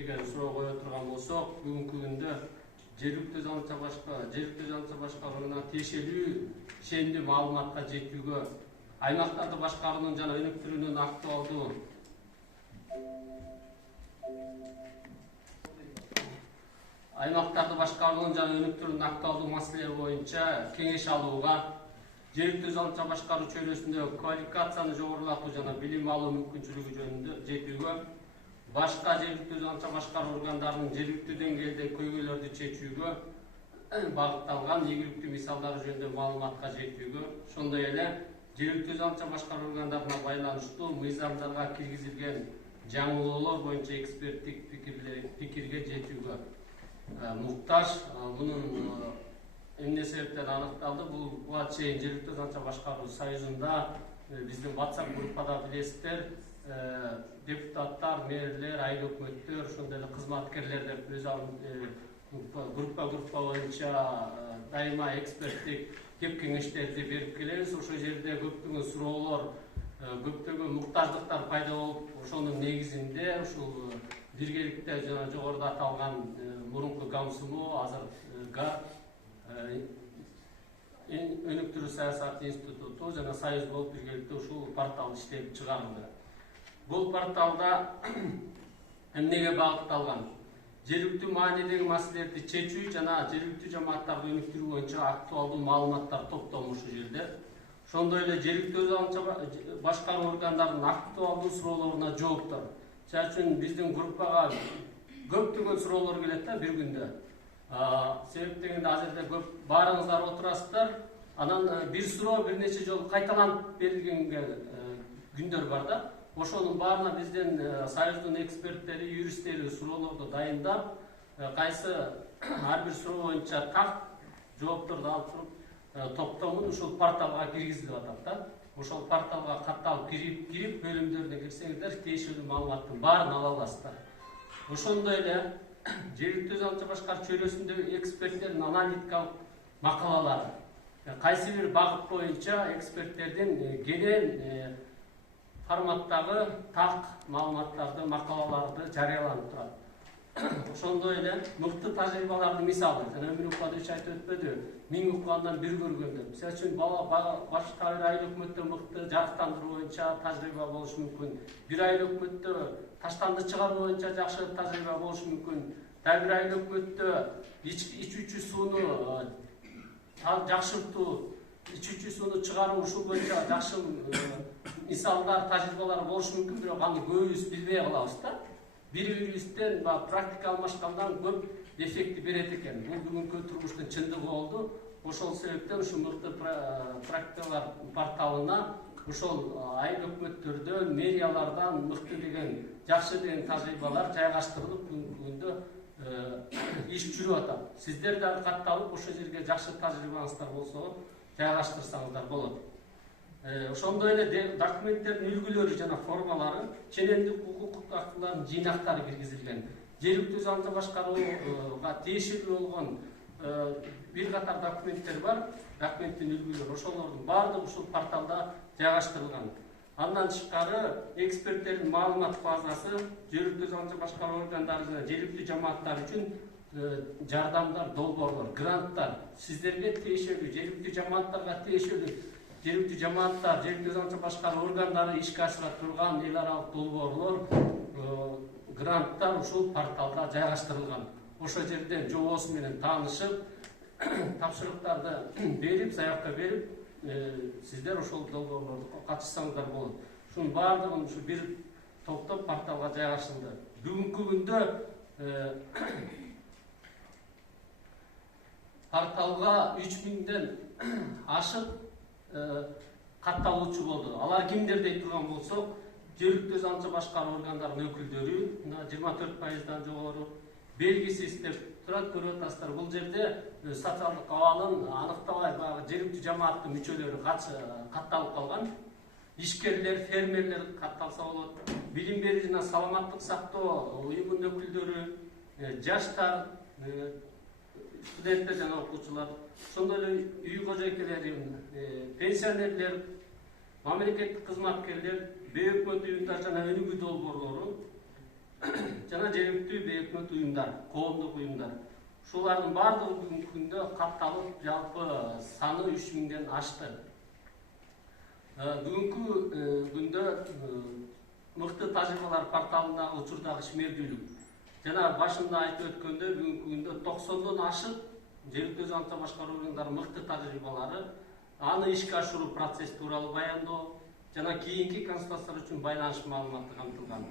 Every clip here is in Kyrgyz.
деген суроо кое турган болсок, бүгүнкү күндө жергиликтүү жаңылыкча башкарууна тиешелүү ишендүү маалыматка жетүүгө, аймактарды башкаруунун жана өнүктүрүүнүн актуалдуу маселелери боюнча кеңеш алууга, жергиликтүү жаңылыкча башкаруу чөйрөсүндө квалификацияны жогорулатуу жана билим алуу мүмкүнчүлүгү жөнүндө жетүүгө, башка жергиликтүү жаңылыкча башкаруу органдарынын жергиликтүү деңгээлде көйгөйлөрдү чечүүгө багытталган ийгиликтүү мисалдары жөнүндө маалыматка жетүүгө, ошондой эле жергиликтүү жаңылыкча башкаруу органдарына байланыштуу мыйзамдарга киргизилген жаңылоолор боюнча эксперттик пикирге жетүүгө муктаж. Бунун эмне себептен аныкталды? Буга чейин жергиликтүү жаңылыкча башкаруу союзунда биздин WhatsApp группада билесиздер, депутаттар, мэрлер, айыл өкмөттөр, ошондой эле кызматкерлер деп өз группа боюнча дайыма эксперттик кеп кеңештерди берип келебиз. Ошол жерде көптөгөн суроолор, көптөгөн муктаждыктар пайда болуп, ошонун негизинде ушул биргеликте жана жогоруда аталган мурунку ГАМСУМО, азыр ГАР, өнүктүрүү саясаты институту жана союз болуп биргеликте ушул портал иштеп чыгарылды. Бул порталда эмнеге багытталган? Жергиликтүү маанидеги маселелерди чечүү жана жергиликтүү жамааттарды өнүктүрүү боюнча актуалдуу маалыматтар топтому ушул жерде. Ошондой эле жергиликтүү жаңылыкча башкаруу органдарынын актуалдуу суроолоруна жооптор. Мисалы үчүн биздин группага көптөгөн суроолор келет да бир күндө. Себеп дегенде азырда көп баарыңыздар отурасыздар, анан бир суроо бир нече жолу кайталанып берилген күндөр бар да. Ошонун баарына биздин союздун эксперттери, юристтери суроолорду дайындап, кайсы ар бир суроо боюнча так жоопторду алып туруп топтомун ушул порталга киргизилип атат да. Ошол порталга катталып кирип бөлүмдөрүнө кирсеңиздер, тиешелүү маалыматтын баарын ала аласыздар. Ошондой эле жергиликтүү жаңылыкча башкаруу чөйрөсүндөгү эксперттердин аналитикалык макалалары, кайсы бир багыт боюнча эксперттердин кенен форматтагы так маалыматтарды, макалаларды жарыяланып турат. Ошондой эле мыкты тажрыйбалардын мисалы, жана Өмүр Укмадович айтып өтпөдү, 1000 уккандан 1 көргөн. Мисалы үчүн башка бир айыл өкмөттө мыкты жарыктандыруу боюнча тажрыйба болушу мүмкүн. Бир айыл өкмөттө таштанды чыгаруу боюнча жакшы тажрыйба болушу мүмкүн. Дагы бир айыл өкмөттө ичүүчү сууну жакшыртуу, ичүүчү сууну чыгаруу ушул боюнча жакшы мисалдар, тажрыйбалар болушу мүмкүн, бирок аны көбүбүз билбей калабыз да. Бири-бирибизден практика алмашкандан көп эффекти берет экен. Бул бүгүнкү турмуштун чындыгы болду. Ошол себептен ушул мыкты практикалар порталына ошол айыл өкмөттөрдөн, мэриялардан мыкты деген, жакшы деген тажрыйбалар жайгаштырылып бүгүнкү күндө иш жүрүп атат. Сиздер дагы катталып ошол жерге жакшы тажрыйбаңыздар болсо жайгаштырсаңыздар болот. Ошондой эле документтердин үлгүлөрү жана формалары, ченемдик укук актыларынын жыйнактары киргизилген. Жергиликтүү жаңылыкча башкарууга тиешелүү болгон бир катар документтер бар, документтин үлгүлөрү. Ошолордун баардыгы ушул порталда жайгаштырылган. Андан тышкары эксперттердин маалымат базасы жергиликтүү жаңылыкча башкаруу органдары жана жергиликтүү жамааттар үчүн жардамдар, долбоорлор, гранттар, сиздерге тиешелүү, жергиликтүү жамааттарга тиешелүү, жергиликтүү жамааттар, жергиликтүү жаңылыкча башкаруу органдары ишке ашыра турган эл аралык долбоорлор, гранттар ушул порталда жайгаштырылган. Ошол жерде жобосу менен таанышып, тапшырыктарды берип, заявка берип, сиздер ошол долбоорлорго катышсаңыздар болот. Ушунун баардыгын ушу бир топтоп порталга жайгаштырылды. Бүгүнкү күндө порталга 3000ден ашык катталуучу болду. Алар кимдер дей турган болсок, жергиликтүү жаңылыкча башкаруу органдарынын өкүлдөрү, 24%дан жогору, белгисиз деп турат, көрүп атасыздар. Бул жерде социалдык абалын аныктабай жергиликтүү жамааттын мүчөлөрү катталып калган. Ишкерлер, фермерлер катталса болот. Билим берүү жана саламаттык сактоо уюмунун өкүлдөрү, жаштар, студенттер жана окуучулар, ошондой эле үй кожойкелери, пенсионерлер, мамлекеттик кызматкерлер, бейөкмөт уюмдар жана өнүгүү долбоорлору, жана жергиликтүү бейөкмөт уюмдар, коомдук уюмдар. Ушулардын баардыгы бүгүнкү күндө катталып, жалпы саны 3000ден ашты. Бүгүнкү күндө мыкты тажрыйбалар порталындагы учурдагы ишмердүүлүк жана башында айтып өткөндөй бүгүнкү күндө 90дон ашык жергиликтүү өз аңча башкаруу органдарынын мыкты тажрыйбалары, аны ишке ашыруу процесси тууралуу баяндоо жана кийинки консультациялар үчүн байланыш маалыматы камтылган.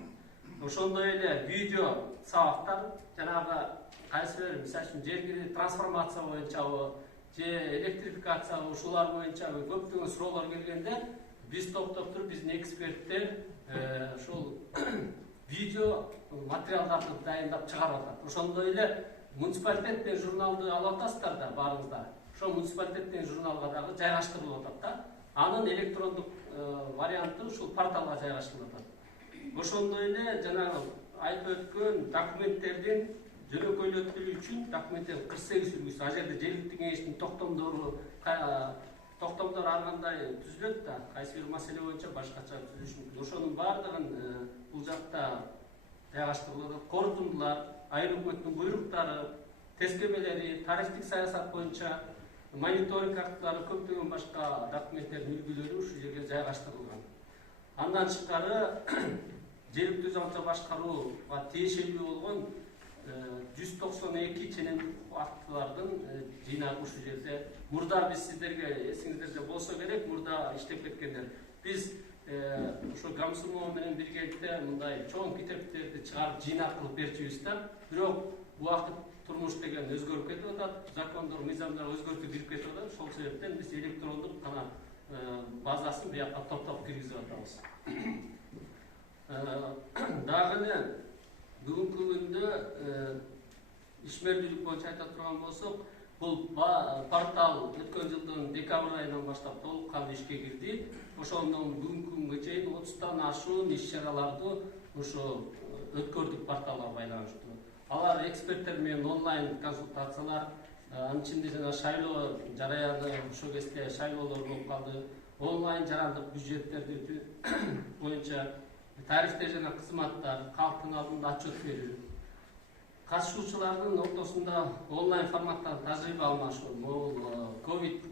Ошондой эле видео сабактар, жанагы кайсы бир мисалы үчүн жергиликтүү трансформация боюнчабы, же электрификация ушулар боюнча көптөгөн суроолор келгенде биз топтоп туруп биздин эксперттер ушул видео материалдарды дайындап чыгарып атат. Ошондой эле муниципалитеттен журналды алып атасыздар да баарыңыздар. Ошол муниципалитеттен журналга дагы жайгаштырылып атат да. Анын электрондук варианты ушул порталга жайгаштырылып атат. Ошондой эле жанагы айтып өткөн документтердин жөнөкөйлөтүлүү үчүн документтердин 48 үлгүсү, ал жерде жергиликтүү кеңештин токтомдор ар кандай түзүлөт да, кайсы бир маселе боюнча башкача түзүлүшү мүмкүн. Ошонун баардыгын бул жакта жайгаштырылат. Корутундулар, айрым өкмөттүн буйруктары, тескемелери, тарифтик саясат боюнча мониторинг актылары, көптөгөн башка документтердин үлгүлөрү ушул жерге жайгаштырылган. Андан тышкары жергиликтүү өз аңча башкарууга тиешелүү болгон 192 ченемдик актылардын жыйнагы ушул жерде. Мурда биз сиздерге эсиңиздерде болсо керек, мурда иштеп кеткендер. Биз ошо комсомол менен биргеликте мындай чоң китептерди чыгарып жыйнак кылып берчүбүз да. Бирок убакыт турмуш деген өзгөрүп кетип атат, закондор, мыйзамдар өзгөртүп кирип кетип атат. Ошол себептен биз электрондук гана базасын бияка топтоп киргизип атабыз. Дагы эле бүгүнкү күндө ишмердүүлүк боюнча айта турган болсок, бул портал өткөн жылдын декабрь айынан баштап толук кандуу ишке кирди. Ошондон бүгүнкү күнгө чейин 30тан ашуун иш-чараларды ошо өткөрдүк порталга байланыштуу. Алар эксперттер менен онлайн консультациялар, анын ичинде жана шайлоо жараяны, ошол кезде шайлоолор болуп калды. Онлайн жарандык бюджеттерди боюнча тарифтер жана кызматтар, калктын алдында отчет берүү, катышуучулардын ортосунда онлайн форматтагы тажрыйба алмашуу, бул ковид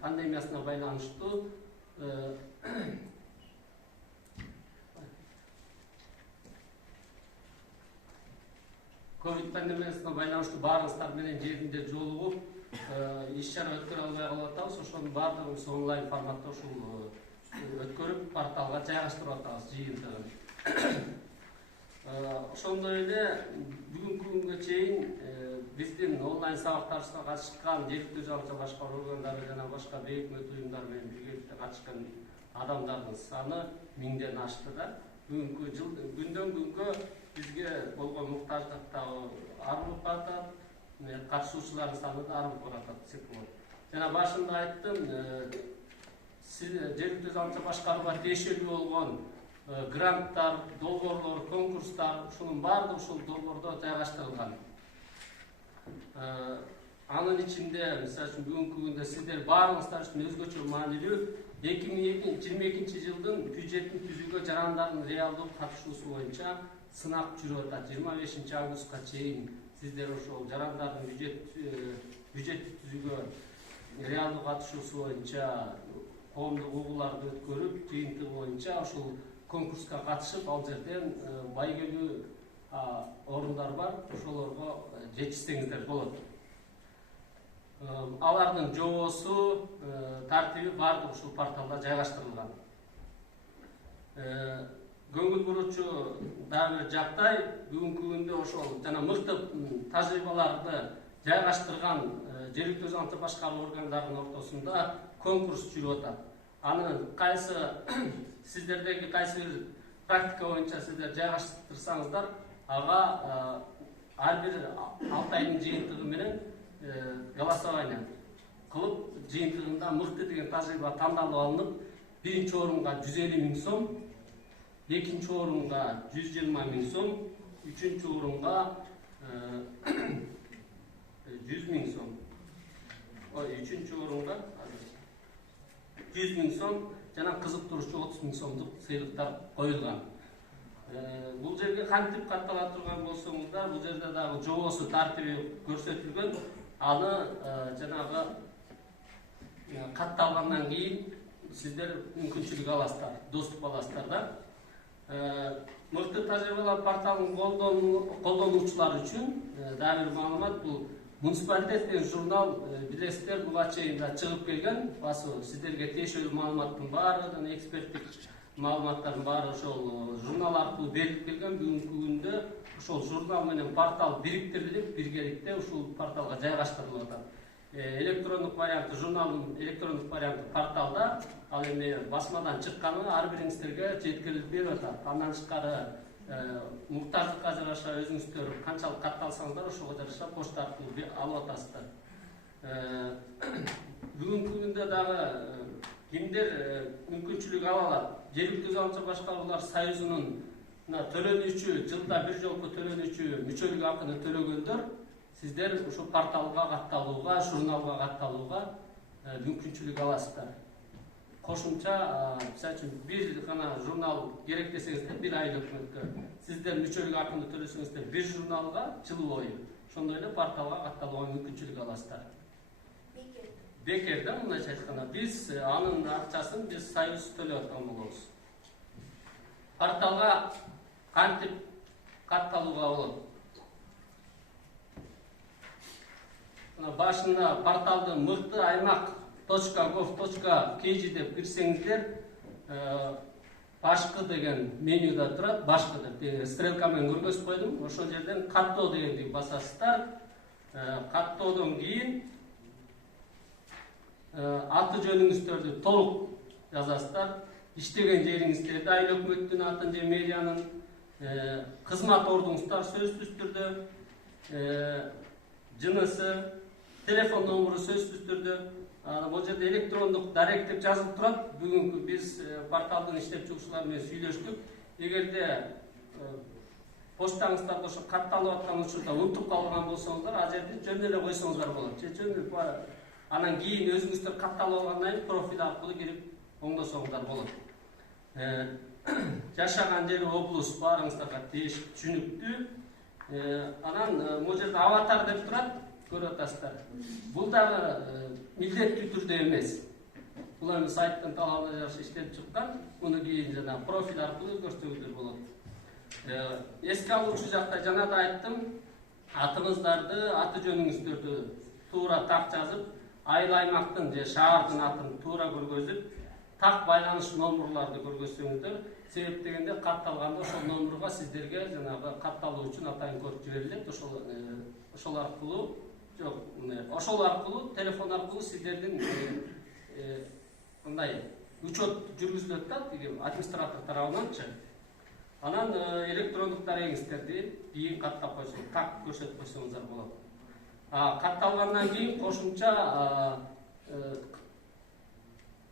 пандемиясына байланыштуу баарыңыздар менен жеринде жолугуп иш-чара өткөрө албай калып атабыз. Ошонун баардыгын онлайн форматта ушул өткөрүп порталга жайгаштырып атабыз жыйынтыгын. Ошондой эле бүгүнкү күнгө чейин биздин онлайн сабактарыбызга катышкан жергиликтүү өз аңча башкаруу органдары жана башка бейөкмөт уюмдар менен биргеликте катышкан адамдардын саны 1000ден ашты да. Бүгүнкү күндөн күнгө бизге болгон муктаждык дагы арылып баратат, катышуучулардын саны да арылып баратат. Жана башында айттым, жергиликтүү өз аңча башкарууга тиешелүү болгон гранттар, долбоорлор, конкурстар, ушунун баардыгы ушул долбоордо жайгаштырылган. Анын ичинде, мисалы үчүн бүгүнкү күндө сиздер баарыңыздар үчүн өзгөчө маанилүү 2022 жылдын бюджетин түзүүгө жарандардын реалдуу катышуусу боюнча сынак жүрүп атат. 25 августка чейин сиздер ошол жарандардын бюджетти түзүүгө реалдуу катышуусу боюнча коомдук угууларды өткөрүп, жыйынтыгы боюнча ушул конкурска катышып, ал жерден байгелүү орундар бар, ошолорго жетишсеңиздер болот. Алардын жобосу, тартиби баардыгы ушул порталда жайгаштырылган. Көңүл буруучу дагы бир жагдай, бүгүнкү күндө ошол жана мыкты тажрыйбаларды жайгаштырган жергиликтүү өз аңча башкаруу органдарынын ортосунда конкурс жүрүп атат. Аны кайсы сиздердеги кайсы бир практика боюнча сиздер жайгаштырсаңыздар, ага ар бир 6 айдын жыйынтыгы менен голосование кылып, жыйынтыгында мыкты деген тажрыйба тандалып алынып, биринчи орунга 150 000 сом, экинчи орунга 120 000 сом, үчүнчү орунга 100 000 сом. Үчүнчү орунга 100 000 сом жана кызыктыруучу 30 000 сомдук сыйлыктар коюлган. Бул жерге кантип каттала турган болсоңуздар, бул жерде дагы жобосу тартиби көрсөтүлгөн. Аны жанагы катталгандан кийин сиздер мүмкүнчүлүк аласыздар, доступ аласыздар да. Мыкты тажрыйбалар порталын колдонуучулар үчүн дагы бир маалымат, бул муниципалитет деген журнал билесиздер, буга чейин да чыгып келген. Басуу сиздерге тиешелүү маалыматтын баары, эксперттик маалыматтардын баары ошол журнал аркылуу берилип келген. Бүгүнкү күндө ошол журнал менен портал бириктирилип, биргеликте ушул порталга жайгаштырылып атат. Электрондук варианты, журналдын электрондук варианты порталда, ал эми басмадан чыкканы ар бириңиздерге жеткирилип берип атат. Андан тышкары муктаждыкка жараша өзүңүздөр канчалык катталсаңыздар ошого жараша почта аркылуу алып атасыздар. Бүгүнкү күндө дагы кимдер мүмкүнчүлүк ала алат? Жергиликтүү заманча башкаруулар союзунун төлөнүүчү, жылда бир жолку төлөнүүчү мүчөлүк акыны төлөгөндөр сиздер ушул порталга катталууга, журналга катталууга мүмкүнчүлүк аласыздар. Кошумча, мисалы үчүн бир гана журнал керек десеңиздер, бир ай өкмөткө, сиздер мүчөлүк акыны төлөсөңүздөр бир журналга жыл бою, ошондой эле порталга катталууга мүмкүнчүлүк аласыздар. Бекерден мындайча айтканда, биз анын акчасын биз союз төлөп аткан болобуз. Порталга кантип катталууга болот? Башында порталды мыкты аймак.gov.kg деп кирсеңиздер, башкы деген менюда турат, башкы деп стрелкамен көргөзүп койдум. Ошол жерден каттоо дегенди басасыздар. Каттоодон кийин аты жөнүңүздөрдү толук жазасыздар. Иштеген жериңиздерди, айыл өкмөттүн атын же мэриянын, кызмат ордуңуздар сөзсүз түрдө, жынысы, телефон номеру сөзсүз түрдө, бул жерде электрондук дарек деп жазылып турат. Бүгүнкү биз порталдын иштеп чыгуучулары менен сүйлөштүк. Эгерде почтаңыздарда ошо катталып аткан учурда унутуп калган болсоңуздар, ал жерде жөн эле койсоңуздар болот. Же анан кийин өзүңүздөр катталып алгандан кийин профиль аркылуу кирип оңдосоңуздар болот. Жашаган жери облус баарыңыздарга түшүнүктүү. Анан бул жерде аватар деп турат, көрүп атасыздар. Бул дагы милдеттүү түрдө эмес. Бул эми сайттын талабына жараша иштелип чыккан. Муну кийин жана профиль аркылуу көрсөтүүгө болот. Эске алуучу жакта жана да айттым, атыңыздарды, аты жөнүңүздөрдү туура так жазып, айыл аймактын же шаардын атын туура көргөзүп, так байланыш номерларды көргөзсөңүздөр, себеп дегенде катталганда ошол номерга сиздерге жанагы катталуу үчүн атайын код жиберилет. Ошол аркылуу ошол аркылуу телефон аркылуу сиздердин мындай учет жүргүзүлөт да, администратор тарабынанчы. Анан электрондук дарегиңиздерди кийин каттап койсоңуз, так көрсөтүп койсоңуздар болот. Катталгандан кийин кошумча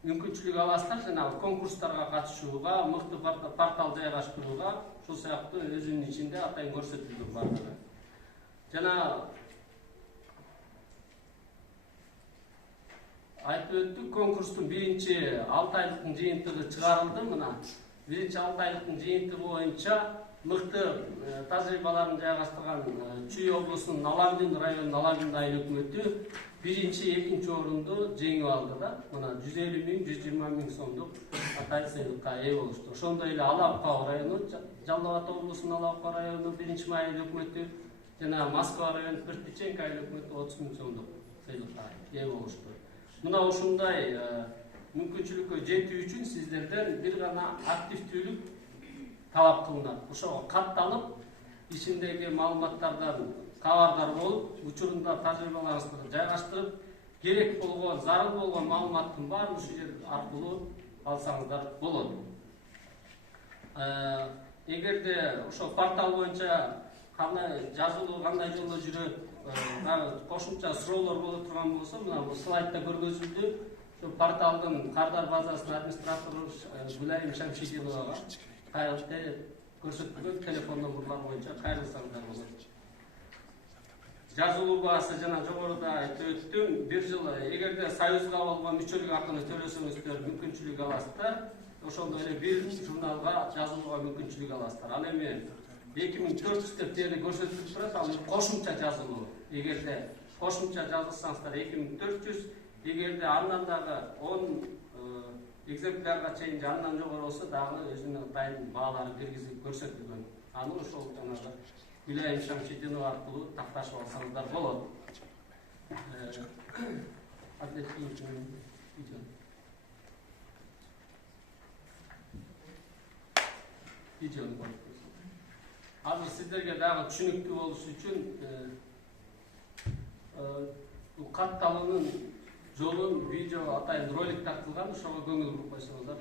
мүмкүнчүлүк аласыздар жанагы конкурстарга катышууга, мыкты портал жайгаштырууга, ушул сыяктуу өзүнүн ичинде атайын көрсөтүлгөн бардыгы. Жана айтып өттүк, конкурстун биринчи 6 айлыктын жыйынтыгы чыгарылды. Мына биринчи 6 айлыктын жыйынтыгы боюнча мыкты тажрыйбаларын жайгаштырган Чүй облусунун Алабин районунун Алабин айыл өкмөтү биринчи, экинчи орунду жеңип алды да. Мына 150 миң, 120 миң сомдук атайын сыйлыкка ээ болушту. Ошондой эле Алапка району, Жалал Абад облусунун Алапка району 1 май айыл өкмөтү жана Москва району Пыртыченко айыл өкмөтү 30 миң сомдук сыйлыкка ээ болушту. Мына ушундай мүмкүнчүлүккө жетүү үчүн сиздерден бир гана активдүүлүк талап кылынат. Ошого катталып, ичиндеги маалыматтардан кабардар болуп, учурунда тажрыйбаларыңызды жайгаштырып, керек болгон, зарыл болгон маалыматтын баарын ушул жер аркылуу алсаңыздар болот. Эгерде ошо портал боюнча кандай жазылуу, кандай жолдо жүрөт, кошумча суроолор боло турган болсо, мына бул слайдда көргөзүлдү. Ошо порталдын кардар базасынын администратору Гүлайым Шамшидиновага көрсөтүлгөн телефон номерлар боюнча кайрылсаңыздар болот. Жазылуу баасы жана жогоруда айтып өттүм, бир жыл эгерде союзга болгон мүчөлүк акыны төлөсөңүздөр мүмкүнчүлүк аласыздар. ошондой эле бир журналга жазылууга мүмкүнчүлүк аласыздар. Ал эми 2400 деп жерде көрсөтүлүп турат, ал кошумча жазылуу. Эгерде кошумча жазылсаңыздар 2400, эгерде андан дагы 10 экземплярга чейин андан жогору болсо дагы өзүнүн дайын баалары киргизип көрсөтүлгөн. Аны ошол жанагы Гүлайым Шамшидинова аркылуу такташып алсаңыздар болот. Азыр сиздерге дагы түшүнүктүү болуш үчүн катталуунун жолун видео атайын ролик тартылган, ошого көңүл буруп койсоңуздар.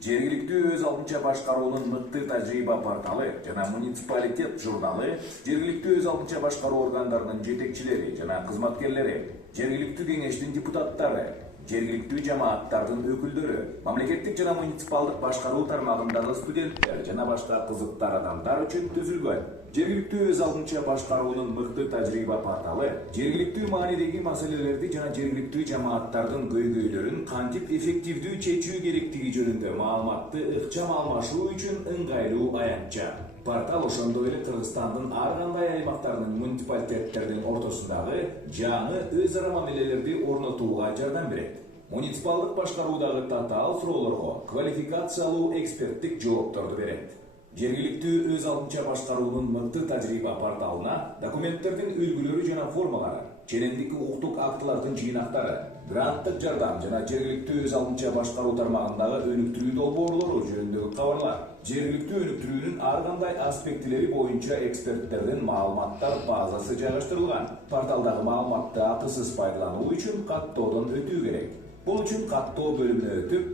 Жергиликтүү өз алдынча башкаруунун мыкты тажрыйба порталы жана муниципалитет журналы жергиликтүү өз алдынча башкаруу органдарынын жетекчилери жана кызматкерлери, жергиликтүү кеңештин депутаттары, жергиликтүү жамааттардын өкүлдөрү, мамлекеттик жана муниципалдык башкаруу тармагындагы студенттер жана башка кызыктар адамдар үчүн түзүлгөн. Жергиликтүү өз алдынча башкаруунун мыкты тажрыйба порталы жергиликтүү маанидеги маселелерди жана жергиликтүү жамааттардын көйгөйлөрүн кантип эффективдүү чечүү керектиги жөнүндө маалыматты ыкчам алмашуу үчүн ыңгайлуу аянтча. Портал ошондой эле Кыргызстандын ар кандай аймактарынын муниципалитеттердин ортосундагы жаңы өз ара мамилелерди орнотууга жардам берет. Муниципалдык башкаруудагы татаал суроолорго квалификациялуу эксперттик жоопторду берет. Жергиликтүү өз алдынча башкаруунун мыкты тажрыйба порталына документтердин үлгүлөрү жана формалары, ченемдик укуктук актылардын жыйнактары, гранттык жардам жана жергиликтүү өз алдынча башкаруу тармагындагы өнүктүрүү долбоорлору жөнүндөгү кабарлар, жергиликтүү өнүктүрүүнүн ар кандай аспектилери боюнча эксперттердин маалыматтар базасы жайгаштырылган. Порталдагы маалыматты атысыз пайдалануу үчүн каттоодон өтүү керек. Бул үчүн каттоо бөлүмүнө өтүп,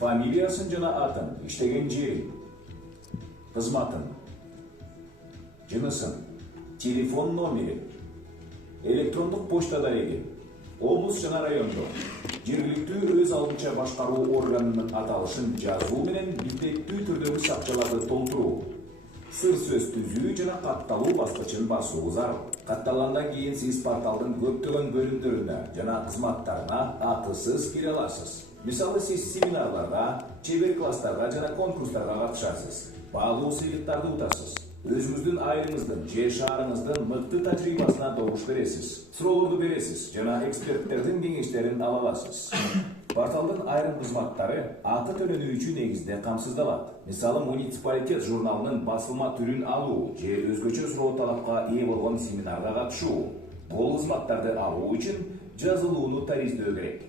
фамилиясын жана атын, иштеген жерин, кызматын, жынысын, телефон номери, электрондук почта дареги, облус жана райондо, жергиликтүү өз алдынча башкаруу органынын аталышын жазуу менен милдеттүү түрдөгү сакчаларды толтуруу, сыр сөз түзүү жана катталуу баскычын басуу зарыл. Катталгандан кийин сиз порталдын көптөгөн бөлүмдөрүнө жана кызматтарына атысыз кире аласыз. Мисалы, сиз семинарларга, чебер класстарга жана конкурстарга катышасыз. Баалуу сыйлыктарды утасыз. Өзүңүздүн айылыңыздын же шаарыңыздын мыкты тажрыйбасына добуш бересиз. Суроолорду бересиз жана эксперттердин кеңештерин ала аласыз. Порталдын айрым кызматтары акы төлөнүү үчүн негизде камсыздалат. Мисалы, муниципалитет журналынын басылма түрүн алуу же өзгөчө суроо талапка ээ болгон семинарга катышуу. Бул кызматтарды алуу үчүн жазылууну тариздөө керек.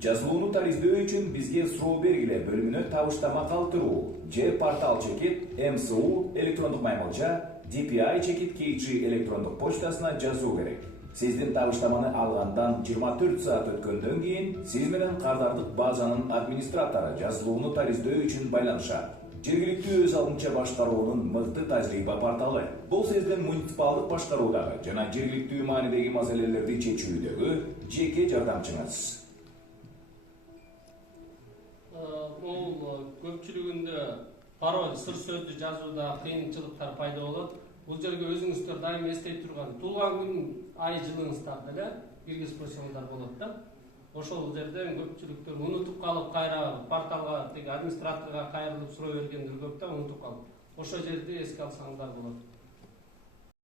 Жазылууну тариздөө үчүн бизге суроо бергиле бөлүмүнө табыштама калтыруу же портал чекит МСУ электрондук маймылча DPI чекит KG электрондук почтасына жазуу керек. Сиздин табыштаманы алгандан 24 саат өткөндөн кийин сиз менен кардардык базанын администратору жазылууну тариздөө үчүн байланышат. Жергиликтүү өз алдынча башкаруунун мыкты тажрыйба порталы. Бул сиздин муниципалдык башкаруудагы жана жергиликтүү маанидеги маселелерди чечүүдөгү жеке жардамчыңыз. Бул көпчүлүгүндө пароль, сыр сөздү жазууда кыйынчылыктар пайда болот. Бул жерге өзүңүздөр дайым эстей турган туулган күн ай жылыңыздарды эле киргизип койсоңуздар болот да. Ошол жерден көпчүлүктөр унутуп калып, кайра порталга, администраторго кайрылып суроо бергендер көп да, унутуп калып. Ошол жерди эске алсаңыздар болот.